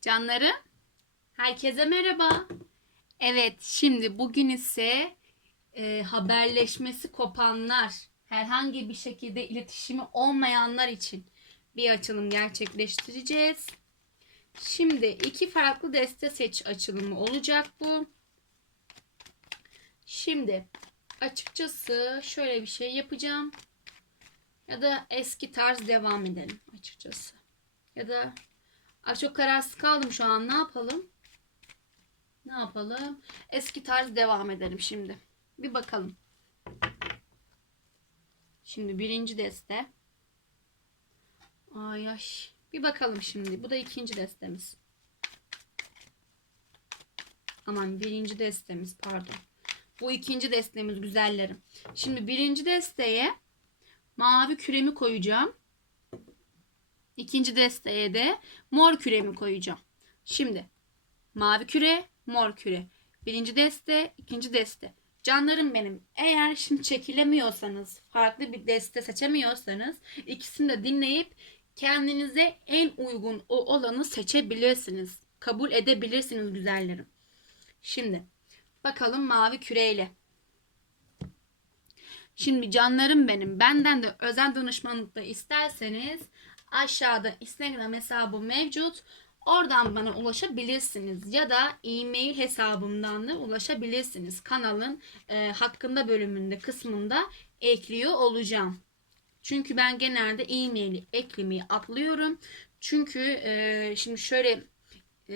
Canları, herkese merhaba. Evet, şimdi bugün ise e, haberleşmesi kopanlar, herhangi bir şekilde iletişimi olmayanlar için bir açılım gerçekleştireceğiz. Şimdi iki farklı deste seç açılımı olacak bu. Şimdi açıkçası şöyle bir şey yapacağım. Ya da eski tarz devam edelim açıkçası. Ya da Ay çok kararsız kaldım şu an. Ne yapalım? Ne yapalım? Eski tarz devam edelim şimdi. Bir bakalım. Şimdi birinci deste. Ay ay. Bir bakalım şimdi. Bu da ikinci destemiz. Aman birinci destemiz pardon. Bu ikinci destemiz güzellerim. Şimdi birinci desteye mavi küremi koyacağım. İkinci desteye de mor küremi koyacağım. Şimdi mavi küre, mor küre. Birinci deste, ikinci deste. Canlarım benim. Eğer şimdi çekilemiyorsanız, farklı bir deste seçemiyorsanız ikisini de dinleyip kendinize en uygun o olanı seçebilirsiniz. Kabul edebilirsiniz güzellerim. Şimdi bakalım mavi küreyle. Şimdi canlarım benim. Benden de özel danışmanlık da isterseniz aşağıda Instagram hesabım mevcut. Oradan bana ulaşabilirsiniz ya da e-mail hesabımdan da ulaşabilirsiniz. Kanalın e, hakkında bölümünde kısmında ekliyor olacağım. Çünkü ben genelde e-maili eklemeyi atlıyorum. Çünkü e, şimdi şöyle e,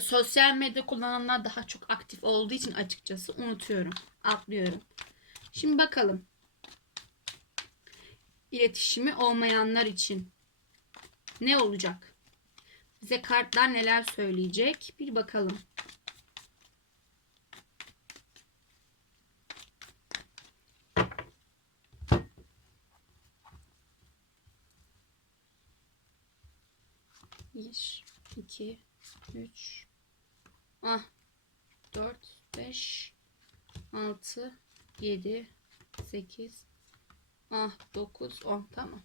sosyal medya kullananlar daha çok aktif olduğu için açıkçası unutuyorum. Atlıyorum. Şimdi bakalım. İletişimi olmayanlar için ne olacak? Bize kartlar neler söyleyecek? Bir bakalım. Bir, iki, üç, ah, dört, beş, altı, yedi, sekiz, ah, dokuz, on. Tamam.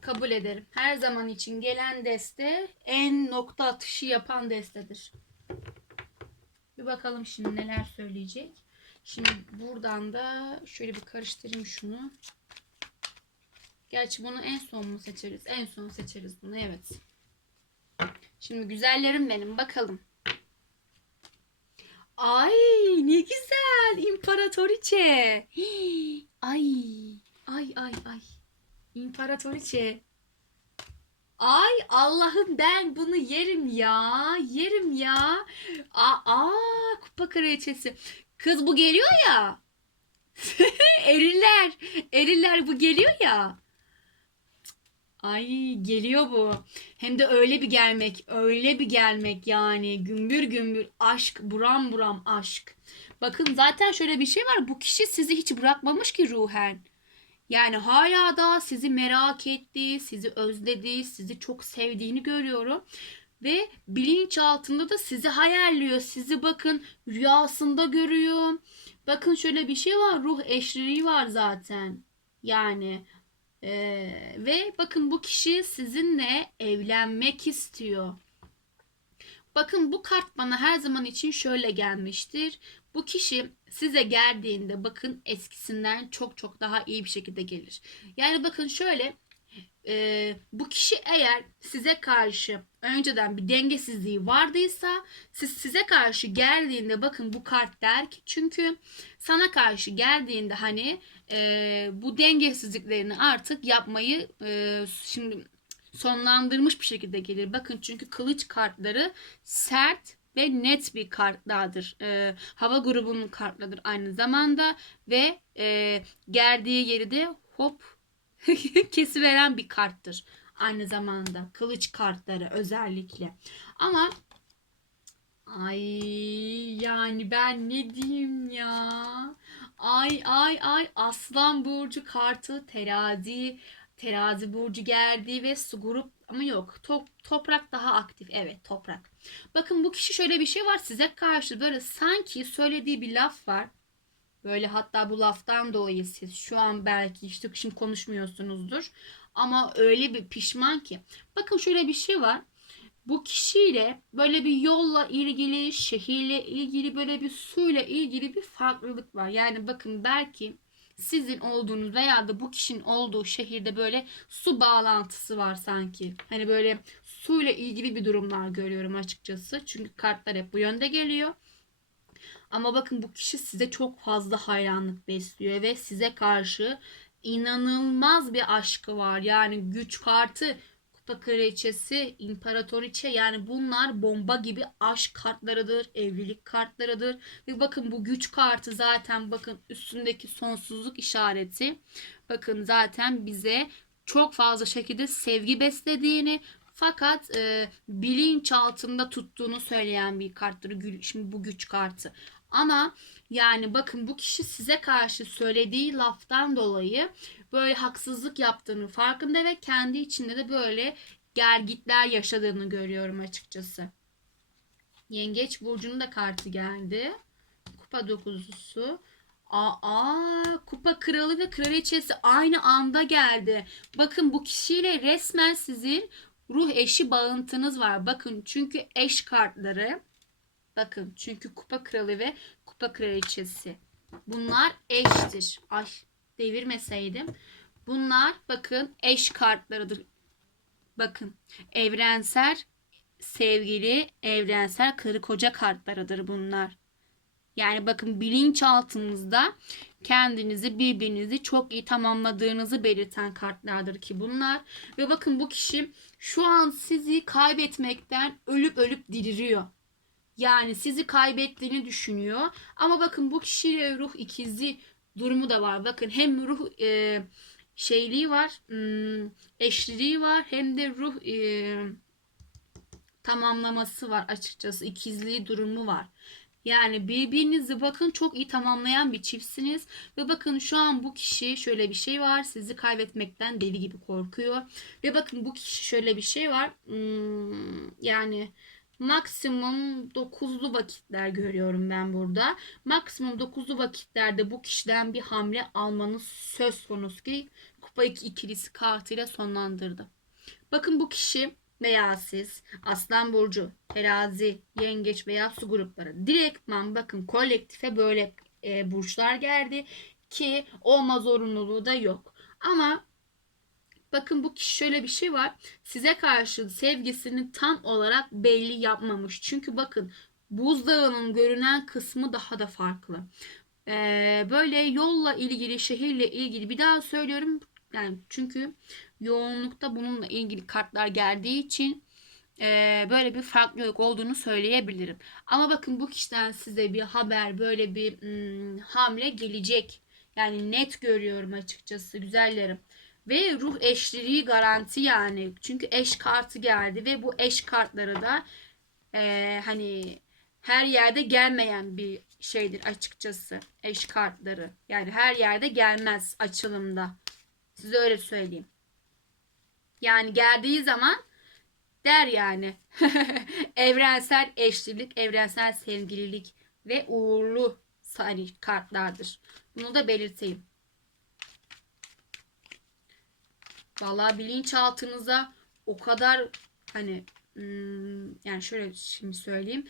Kabul ederim. Her zaman için gelen deste en nokta atışı yapan destedir. Bir bakalım şimdi neler söyleyecek. Şimdi buradan da şöyle bir karıştırayım şunu. Gerçi bunu en son mu seçeriz? En son seçeriz bunu evet. Şimdi güzellerim benim bakalım. Ay ne güzel imparatoriçe. Ay ay ay ay. İmparatoriçe. Ay Allah'ım ben bunu yerim ya. Yerim ya. Aa, aa kupa kraliçesi. Kız bu geliyor ya. Eriller. Eriller bu geliyor ya. Ay geliyor bu. Hem de öyle bir gelmek, öyle bir gelmek yani. Gümbür gümbür aşk, buram buram aşk. Bakın zaten şöyle bir şey var. Bu kişi sizi hiç bırakmamış ki ruhen. Yani hala da sizi merak etti, sizi özledi, sizi çok sevdiğini görüyorum. Ve bilinç altında da sizi hayalliyor. Sizi bakın rüyasında görüyor. Bakın şöyle bir şey var. Ruh eşriliği var zaten. Yani ee, ve bakın bu kişi sizinle evlenmek istiyor. Bakın bu kart bana her zaman için şöyle gelmiştir. Bu kişi size geldiğinde bakın eskisinden çok çok daha iyi bir şekilde gelir. Yani bakın şöyle e, bu kişi eğer size karşı önceden bir dengesizliği vardıysa siz size karşı geldiğinde bakın bu kart der ki çünkü sana karşı geldiğinde hani e, bu dengesizliklerini artık yapmayı e, şimdi sonlandırmış bir şekilde gelir. Bakın çünkü kılıç kartları sert ve net bir kartlardır. E, hava grubunun kartlarıdır aynı zamanda ve e, geldiği yeri de hop kesiveren bir karttır. Aynı zamanda kılıç kartları özellikle. Ama ay yani ben ne diyeyim ya? Ay ay ay Aslan burcu kartı terazi terazi burcu geldi ve su grup ama yok top, toprak daha aktif evet toprak. Bakın bu kişi şöyle bir şey var size karşı böyle sanki söylediği bir laf var. Böyle hatta bu laftan dolayı siz şu an belki işte şimdi konuşmuyorsunuzdur. Ama öyle bir pişman ki. Bakın şöyle bir şey var. bu kişiyle böyle bir yolla ilgili, şehirle ilgili, böyle bir suyla ilgili bir farklılık var. Yani bakın belki sizin olduğunuz veya da bu kişinin olduğu şehirde böyle su bağlantısı var sanki. Hani böyle suyla ilgili bir durumlar görüyorum açıkçası. Çünkü kartlar hep bu yönde geliyor. Ama bakın bu kişi size çok fazla hayranlık besliyor ve size karşı inanılmaz bir aşkı var. Yani güç kartı, kraliçesi, imparatoriçe yani bunlar bomba gibi aşk kartlarıdır, evlilik kartlarıdır. Ve bakın bu güç kartı zaten bakın üstündeki sonsuzluk işareti. Bakın zaten bize çok fazla şekilde sevgi beslediğini fakat e, bilinç altında tuttuğunu söyleyen bir karttır. Şimdi bu güç kartı. Ama yani bakın bu kişi size karşı söylediği laftan dolayı böyle haksızlık yaptığını farkında ve kendi içinde de böyle gergitler yaşadığını görüyorum açıkçası. Yengeç burcunun da kartı geldi. Kupa dokuzlusu. Aa, kupa kralı ve kraliçesi aynı anda geldi. Bakın bu kişiyle resmen sizin ruh eşi bağıntınız var. Bakın çünkü eş kartları bakın çünkü kupa kralı ve kupa kraliçesi. Bunlar eştir. Ay devirmeseydim. Bunlar bakın eş kartlarıdır. Bakın evrensel sevgili evrensel karı koca kartlarıdır bunlar. Yani bakın bilinçaltınızda kendinizi birbirinizi çok iyi tamamladığınızı belirten kartlardır ki bunlar. Ve bakın bu kişi şu an sizi kaybetmekten ölüp ölüp diriliyor. Yani sizi kaybettiğini düşünüyor. Ama bakın bu kişiyle ruh ikizi durumu da var. Bakın hem ruh e, şeyliği var, hmm, eşliliği var hem de ruh e, tamamlaması var açıkçası. ikizliği durumu var. Yani birbirinizi bakın çok iyi tamamlayan bir çiftsiniz. Ve bakın şu an bu kişi şöyle bir şey var. Sizi kaybetmekten deli gibi korkuyor. Ve bakın bu kişi şöyle bir şey var. Hmm, yani maksimum 9'lu vakitler görüyorum ben burada. Maksimum 9'lu vakitlerde bu kişiden bir hamle almanız söz konusu ki kupa 2 ikilisi kartıyla sonlandırdı. Bakın bu kişi veya siz Aslan Burcu, Terazi, Yengeç veya su grupları direktman bakın kolektife böyle e, burçlar geldi ki olma zorunluluğu da yok. Ama bakın bu kişi şöyle bir şey var. Size karşı sevgisini tam olarak belli yapmamış. Çünkü bakın buzdağının görünen kısmı daha da farklı. Ee, böyle yolla ilgili, şehirle ilgili bir daha söylüyorum. Yani çünkü yoğunlukta bununla ilgili kartlar geldiği için e, böyle bir farklılık olduğunu söyleyebilirim. Ama bakın bu kişiden size bir haber, böyle bir hmm, hamle gelecek. Yani net görüyorum açıkçası güzellerim. Ve ruh eşliliği garanti yani. Çünkü eş kartı geldi ve bu eş kartları da e, hani her yerde gelmeyen bir şeydir açıkçası. Eş kartları. Yani her yerde gelmez açılımda. Size öyle söyleyeyim. Yani geldiği zaman der yani. evrensel eşlilik, evrensel sevgililik ve uğurlu hani kartlardır. Bunu da belirteyim. Vallahi bilinçaltınıza o kadar hani hmm, yani şöyle şimdi söyleyeyim.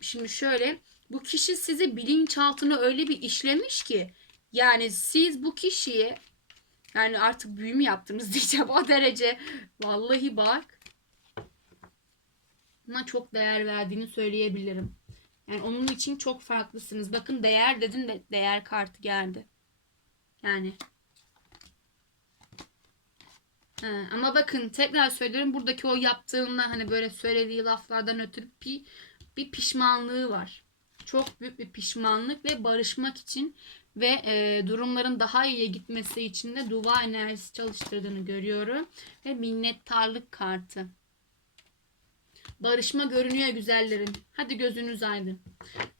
Şimdi şöyle bu kişi sizi bilinçaltına öyle bir işlemiş ki yani siz bu kişiye yani artık büyü mü yaptınız diyeceğim o derece. Vallahi bak. Buna çok değer verdiğini söyleyebilirim. Yani onun için çok farklısınız. Bakın değer dedim de değer kartı geldi. Yani. Ama bakın tekrar söylüyorum buradaki o yaptığında hani böyle söylediği laflardan ötürü bir, bir pişmanlığı var. Çok büyük bir pişmanlık ve barışmak için ve e, durumların daha iyiye gitmesi için de dua enerjisi çalıştırdığını görüyorum. Ve minnettarlık kartı. Barışma görünüyor güzellerin. Hadi gözünüz aydın.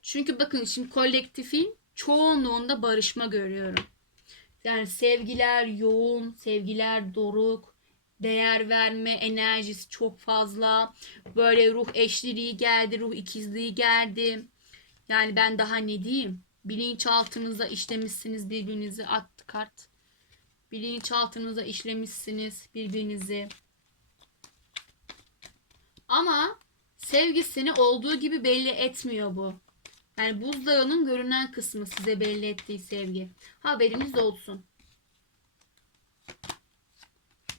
Çünkü bakın şimdi kolektifin çoğunluğunda barışma görüyorum. Yani sevgiler yoğun, sevgiler doruk, değer verme enerjisi çok fazla. Böyle ruh eşliliği geldi, ruh ikizliği geldi. Yani ben daha ne diyeyim? Bilinçaltınıza işlemişsiniz birbirinizi attı kart. Bilinçaltınıza işlemişsiniz birbirinizi. Ama sevgisini olduğu gibi belli etmiyor bu. Yani buzdağının görünen kısmı size belli ettiği sevgi. Haberiniz olsun.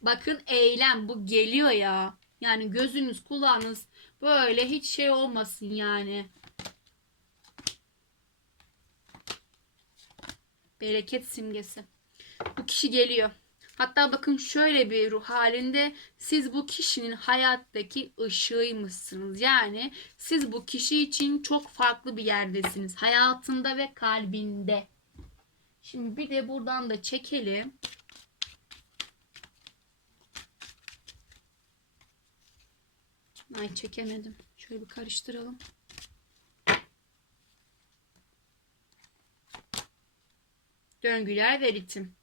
Bakın eylem bu geliyor ya. Yani gözünüz kulağınız böyle hiç şey olmasın yani. Bereket simgesi. Bu kişi geliyor. Hatta bakın şöyle bir ruh halinde siz bu kişinin hayattaki ışığıymışsınız. Yani siz bu kişi için çok farklı bir yerdesiniz. Hayatında ve kalbinde. Şimdi bir de buradan da çekelim. Ay çekemedim. Şöyle bir karıştıralım. Döngüler ve ritim.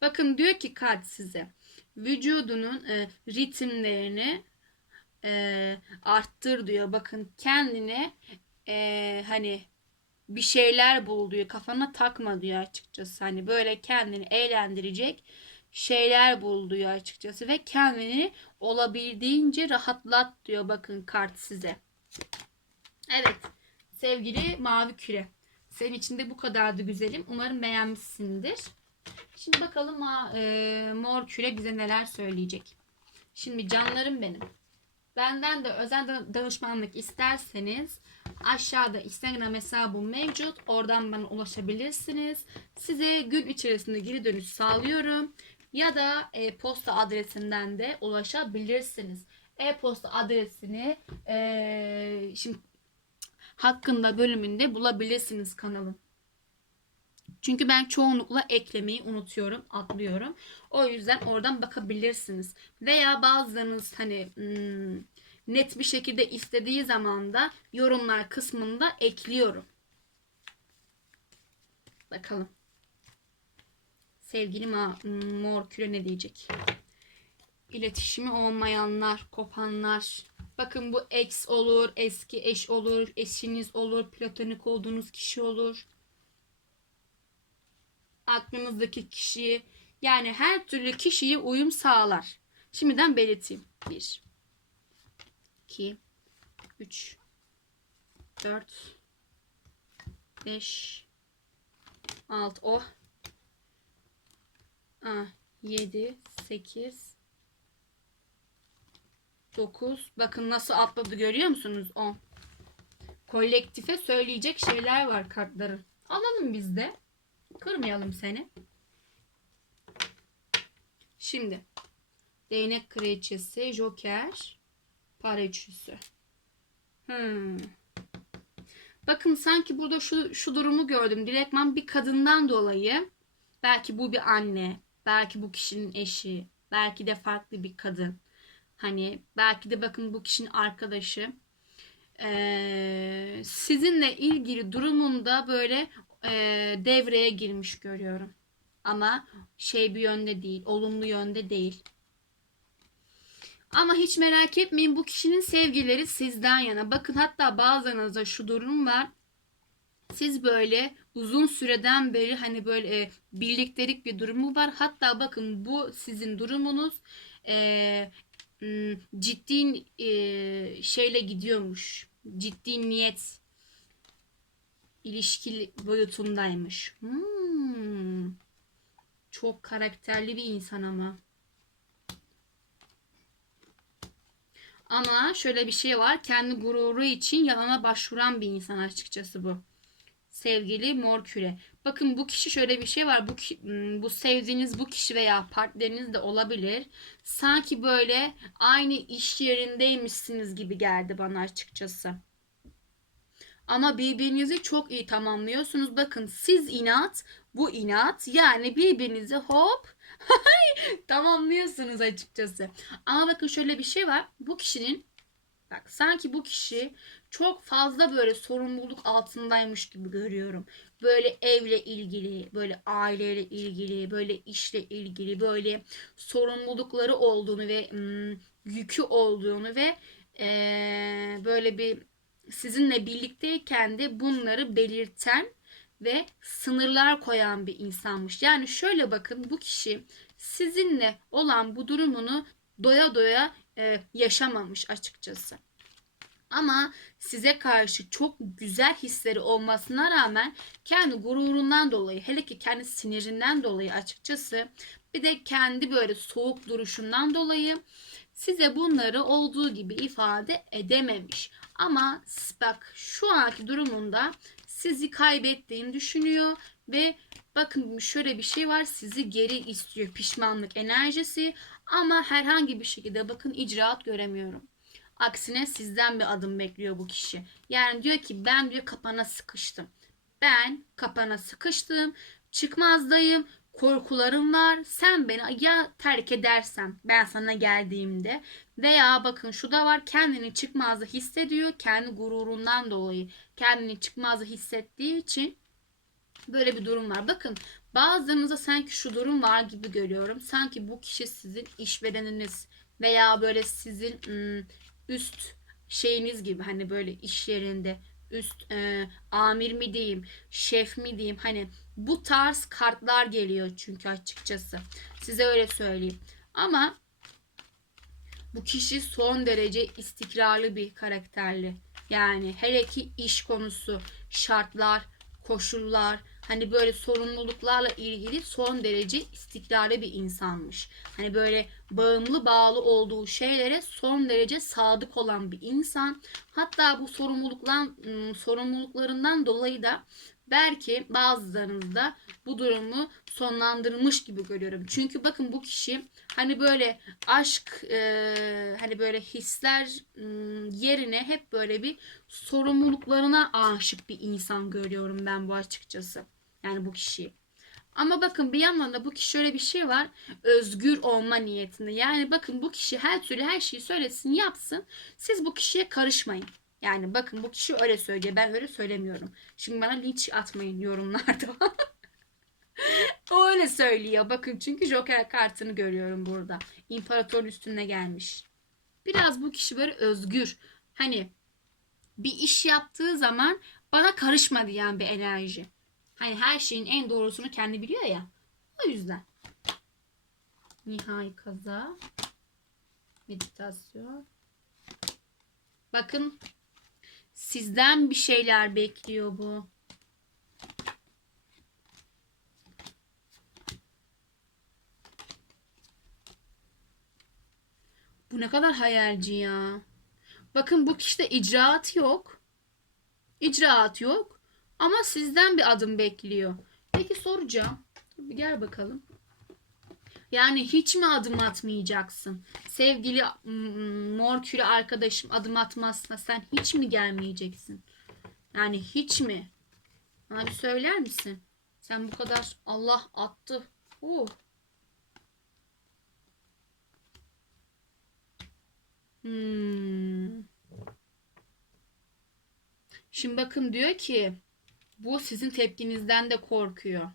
Bakın diyor ki kart size vücudunun e, ritimlerini e, arttır diyor. Bakın kendine e, hani bir şeyler bul diyor. Kafana takma diyor açıkçası. Hani böyle kendini eğlendirecek şeyler bul diyor açıkçası. Ve kendini olabildiğince rahatlat diyor bakın kart size. Evet sevgili mavi küre. Senin için de bu kadardı güzelim. Umarım beğenmişsindir. Şimdi bakalım ma- e, mor küre bize neler söyleyecek. Şimdi canlarım benim. Benden de özel dan- danışmanlık isterseniz aşağıda Instagram hesabım mevcut. Oradan bana ulaşabilirsiniz. Size gün içerisinde geri dönüş sağlıyorum. Ya da e-posta adresinden de ulaşabilirsiniz. E-posta adresini e, şimdi hakkında bölümünde bulabilirsiniz kanalın. Çünkü ben çoğunlukla eklemeyi unutuyorum, atlıyorum. O yüzden oradan bakabilirsiniz. Veya bazılarınız hani hmm, net bir şekilde istediği zaman da yorumlar kısmında ekliyorum. Bakalım. Sevgili ma- mor küre ne diyecek? İletişimi olmayanlar, kopanlar. Bakın bu ex olur, eski eş olur, eşiniz olur, platonik olduğunuz kişi olur aklınızdaki kişiyi yani her türlü kişiye uyum sağlar. Şimdiden belirteyim. 1 2 3 4 5 6 oh. 7 8 9 bakın nasıl atladı görüyor musunuz? 10 kolektife söyleyecek şeyler var kartların. Alalım biz de Kırmayalım seni. Şimdi değnek kraliçesi, joker, para üçlüsü. Hmm. Bakın sanki burada şu, şu durumu gördüm. Direktman bir kadından dolayı belki bu bir anne, belki bu kişinin eşi, belki de farklı bir kadın. Hani belki de bakın bu kişinin arkadaşı. Ee, sizinle ilgili durumunda böyle e, devreye girmiş görüyorum. Ama şey bir yönde değil, olumlu yönde değil. Ama hiç merak etmeyin bu kişinin sevgileri sizden yana. Bakın hatta bazılarınızda şu durum var. Siz böyle uzun süreden beri hani böyle e, birliktelik bir durumu var. Hatta bakın bu sizin durumunuz e, ciddi e, şeyle gidiyormuş. Ciddi niyet ilişki boyutundaymış. Hmm. Çok karakterli bir insan ama. Ama şöyle bir şey var. Kendi gururu için yalana başvuran bir insan açıkçası bu. Sevgili mor. Bakın bu kişi şöyle bir şey var. Bu hmm, bu sevdiğiniz bu kişi veya partneriniz de olabilir. Sanki böyle aynı iş yerindeymişsiniz gibi geldi bana açıkçası. Ama birbirinizi çok iyi tamamlıyorsunuz. Bakın siz inat, bu inat. Yani birbirinizi hop tamamlıyorsunuz açıkçası. Ama bakın şöyle bir şey var. Bu kişinin bak sanki bu kişi çok fazla böyle sorumluluk altındaymış gibi görüyorum. Böyle evle ilgili, böyle aileyle ilgili, böyle işle ilgili, böyle sorumlulukları olduğunu ve ım, yükü olduğunu ve ee, böyle bir sizinle birlikteyken de bunları belirten ve sınırlar koyan bir insanmış. Yani şöyle bakın bu kişi sizinle olan bu durumunu doya doya e, yaşamamış açıkçası. Ama size karşı çok güzel hisleri olmasına rağmen kendi gururundan dolayı hele ki kendi sinirinden dolayı açıkçası bir de kendi böyle soğuk duruşundan dolayı size bunları olduğu gibi ifade edememiş. Ama bak şu anki durumunda sizi kaybettiğini düşünüyor ve bakın şöyle bir şey var sizi geri istiyor pişmanlık enerjisi ama herhangi bir şekilde bakın icraat göremiyorum. Aksine sizden bir adım bekliyor bu kişi. Yani diyor ki ben diyor kapana sıkıştım. Ben kapana sıkıştım. Çıkmazdayım. Korkularım var. Sen beni ya terk edersen ben sana geldiğimde veya bakın şu da var kendini çıkmazda hissediyor. Kendi gururundan dolayı kendini çıkmazda hissettiği için böyle bir durum var. Bakın bazılarınızda sanki şu durum var gibi görüyorum. Sanki bu kişi sizin işvereniniz veya böyle sizin üst şeyiniz gibi hani böyle iş yerinde üst e, amir mi diyeyim, şef mi diyeyim hani bu tarz kartlar geliyor çünkü açıkçası. Size öyle söyleyeyim. Ama bu kişi son derece istikrarlı bir karakterli. Yani hele ki iş konusu, şartlar, koşullar, hani böyle sorumluluklarla ilgili son derece istikrarlı bir insanmış. Hani böyle bağımlı bağlı olduğu şeylere son derece sadık olan bir insan. Hatta bu sorumluluklar, sorumluluklarından dolayı da belki bazılarınızda bu durumu sonlandırmış gibi görüyorum. Çünkü bakın bu kişi hani böyle aşk e, hani böyle hisler e, yerine hep böyle bir sorumluluklarına aşık bir insan görüyorum ben bu açıkçası. Yani bu kişiyi. Ama bakın bir yandan da bu kişi şöyle bir şey var. Özgür olma niyetinde. Yani bakın bu kişi her türlü her şeyi söylesin yapsın. Siz bu kişiye karışmayın. Yani bakın bu kişi öyle söylüyor. Ben öyle söylemiyorum. Şimdi bana linç atmayın yorumlarda. o öyle söylüyor. Bakın çünkü Joker kartını görüyorum burada. İmparatorun üstüne gelmiş. Biraz bu kişi böyle özgür. Hani bir iş yaptığı zaman bana karışma diyen bir enerji. Hani her şeyin en doğrusunu kendi biliyor ya. O yüzden. Nihai kaza. Meditasyon. Bakın sizden bir şeyler bekliyor bu. Bu ne kadar hayalci ya. Bakın bu kişide icraat yok. İcraat yok. Ama sizden bir adım bekliyor. Peki soracağım. Bir gel bakalım. Yani hiç mi adım atmayacaksın? Sevgili mor küre arkadaşım adım atmazsa sen hiç mi gelmeyeceksin? Yani hiç mi? Bana bir söyler misin? Sen bu kadar Allah attı. Oh. Hmm. Şimdi bakın diyor ki bu sizin tepkinizden de korkuyor.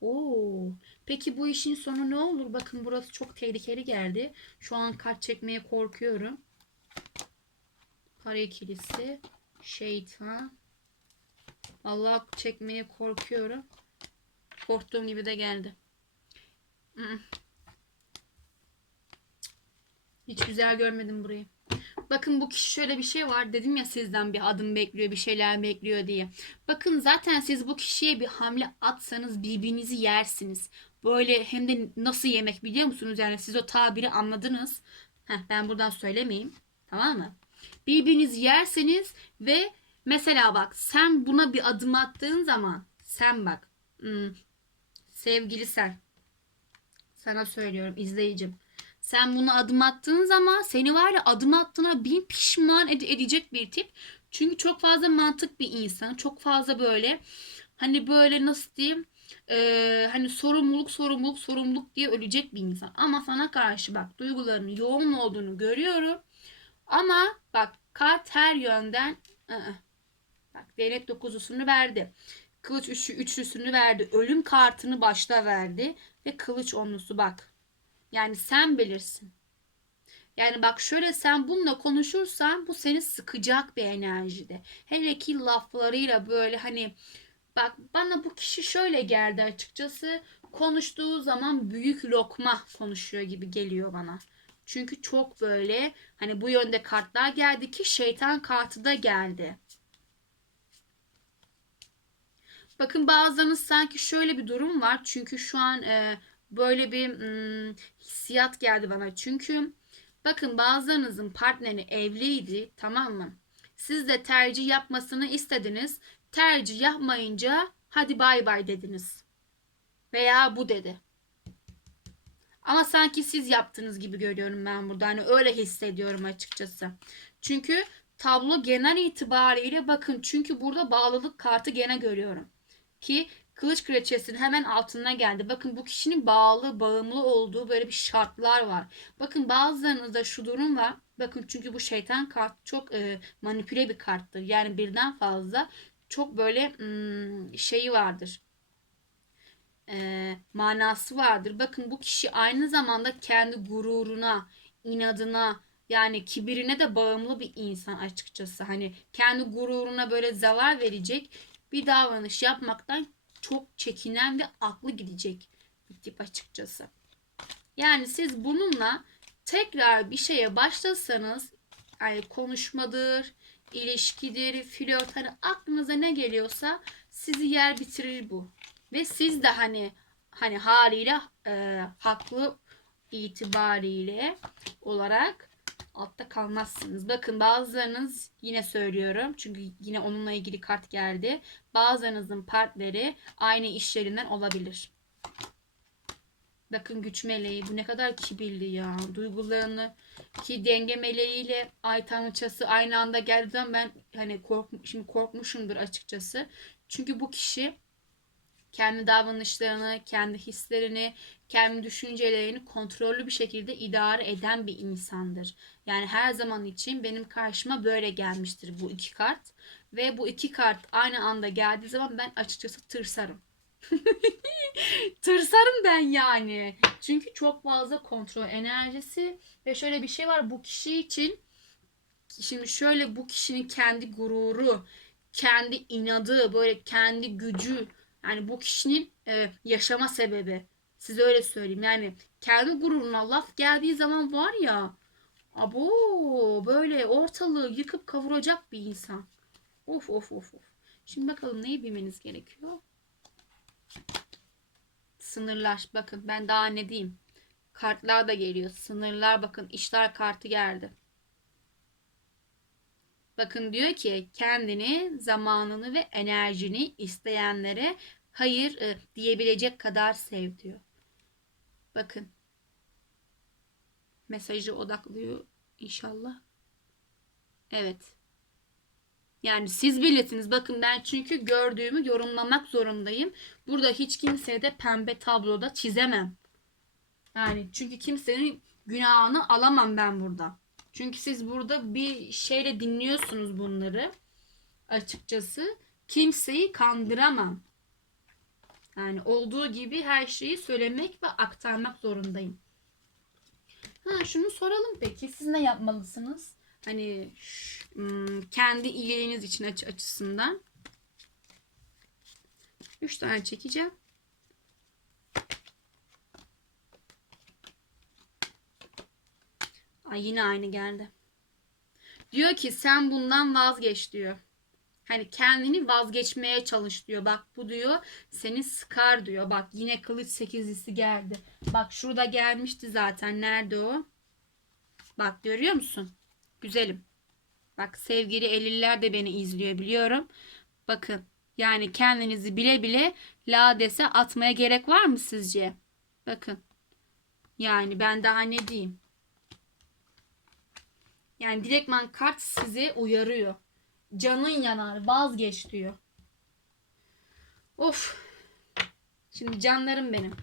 Oo. Peki bu işin sonu ne olur? Bakın burası çok tehlikeli geldi. Şu an kart çekmeye korkuyorum. Para ikilisi. Şeytan. Allah çekmeye korkuyorum. Korktuğum gibi de geldi. Hiç güzel görmedim burayı. Bakın bu kişi şöyle bir şey var. Dedim ya sizden bir adım bekliyor, bir şeyler bekliyor diye. Bakın zaten siz bu kişiye bir hamle atsanız birbirinizi yersiniz. Böyle hem de nasıl yemek biliyor musunuz? Yani siz o tabiri anladınız. Heh, ben buradan söylemeyeyim. Tamam mı? Birbirinizi yerseniz ve mesela bak sen buna bir adım attığın zaman sen bak hmm, sevgili sen sana söylüyorum izleyicim sen bunu adım attığın zaman seni var ya adım attığına bin pişman ed- edecek bir tip. Çünkü çok fazla mantık bir insan. Çok fazla böyle hani böyle nasıl diyeyim e, hani sorumluluk sorumluluk sorumluluk diye ölecek bir insan. Ama sana karşı bak duygularının yoğun olduğunu görüyorum. Ama bak kart her yönden ı -ı. bak değnek dokuzusunu verdi. Kılıç üçlü, üçlüsünü verdi. Ölüm kartını başta verdi. Ve kılıç onlusu bak. Yani sen bilirsin. Yani bak şöyle sen bununla konuşursan bu seni sıkacak bir enerjide. Hele ki laflarıyla böyle hani bak bana bu kişi şöyle geldi açıkçası. Konuştuğu zaman büyük lokma konuşuyor gibi geliyor bana. Çünkü çok böyle hani bu yönde kartlar geldi ki şeytan kartı da geldi. Bakın bazılarınız sanki şöyle bir durum var. Çünkü şu an e, böyle bir mm, hissiyat geldi bana. Çünkü bakın bazılarınızın partneri evliydi tamam mı? Siz de tercih yapmasını istediniz. Tercih yapmayınca hadi bay bay dediniz. Veya bu dedi. Ama sanki siz yaptığınız gibi görüyorum ben burada. Hani öyle hissediyorum açıkçası. Çünkü tablo genel itibariyle bakın çünkü burada bağlılık kartı gene görüyorum. Ki kılıç kraliçesinin hemen altına geldi. Bakın bu kişinin bağlı, bağımlı olduğu böyle bir şartlar var. Bakın bazılarınızda şu durum var. Bakın çünkü bu şeytan kart çok e, manipüle bir karttır. Yani birden fazla çok böyle şeyi vardır manası vardır. Bakın bu kişi aynı zamanda kendi gururuna, inadına yani kibirine de bağımlı bir insan açıkçası. Hani kendi gururuna böyle zarar verecek bir davranış yapmaktan çok çekinen ve aklı gidecek bir tip açıkçası. Yani siz bununla tekrar bir şeye başlasanız yani konuşmadır, ilişkidir, flört hani aklınıza ne geliyorsa sizi yer bitirir bu. Ve siz de hani hani haliyle e, haklı itibariyle olarak altta kalmazsınız. Bakın bazılarınız yine söylüyorum çünkü yine onunla ilgili kart geldi. Bazılarınızın partneri aynı iş yerinden olabilir. Bakın güç meleği bu ne kadar kibirli ya. Duygularını ki denge meleğiyle ay tanrıçası aynı anda geldiği zaman ben hani kork şimdi korkmuşumdur açıkçası. Çünkü bu kişi kendi davranışlarını, kendi hislerini, kendi düşüncelerini kontrollü bir şekilde idare eden bir insandır. Yani her zaman için benim karşıma böyle gelmiştir bu iki kart. Ve bu iki kart aynı anda geldiği zaman ben açıkçası tırsarım. tırsarım ben yani. Çünkü çok fazla kontrol enerjisi ve şöyle bir şey var bu kişi için şimdi şöyle bu kişinin kendi gururu, kendi inadı, böyle kendi gücü yani bu kişinin e, yaşama sebebi. Size öyle söyleyeyim. Yani kendi gururuna laf geldiği zaman var ya abo böyle ortalığı yıkıp kavuracak bir insan. Of of of of. Şimdi bakalım neyi bilmeniz gerekiyor? Sınırlar. Bakın ben daha ne diyeyim. Kartlar da geliyor. Sınırlar bakın işler kartı geldi. Bakın diyor ki kendini, zamanını ve enerjini isteyenlere hayır e, diyebilecek kadar sev diyor. Bakın. Mesajı odaklıyor inşallah. Evet. Yani siz bilirsiniz. Bakın ben çünkü gördüğümü yorumlamak zorundayım. Burada hiç kimseye de pembe tabloda çizemem. Yani çünkü kimsenin günahını alamam ben burada. Çünkü siz burada bir şeyle dinliyorsunuz bunları. Açıkçası kimseyi kandıramam. Yani olduğu gibi her şeyi söylemek ve aktarmak zorundayım. Ha şunu soralım peki. Siz ne yapmalısınız? Hani kendi iyiliğiniz için açı açısından. Üç tane çekeceğim. Ay yine aynı geldi. Diyor ki sen bundan vazgeç diyor. Hani kendini vazgeçmeye çalış diyor. Bak bu diyor seni sıkar diyor. Bak yine kılıç sekizlisi geldi. Bak şurada gelmişti zaten. Nerede o? Bak görüyor musun? Güzelim. Bak sevgili Eliller de beni izliyor biliyorum. Bakın yani kendinizi bile bile ladese atmaya gerek var mı sizce? Bakın. Yani ben daha ne diyeyim? Yani direktman kart sizi uyarıyor. Canın yanar vazgeç diyor. Of. Şimdi canlarım benim.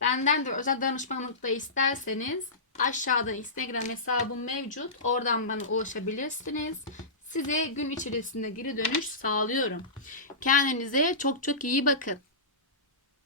Benden de özel danışmanlık da isterseniz aşağıda Instagram hesabım mevcut. Oradan bana ulaşabilirsiniz. Size gün içerisinde geri dönüş sağlıyorum. Kendinize çok çok iyi bakın.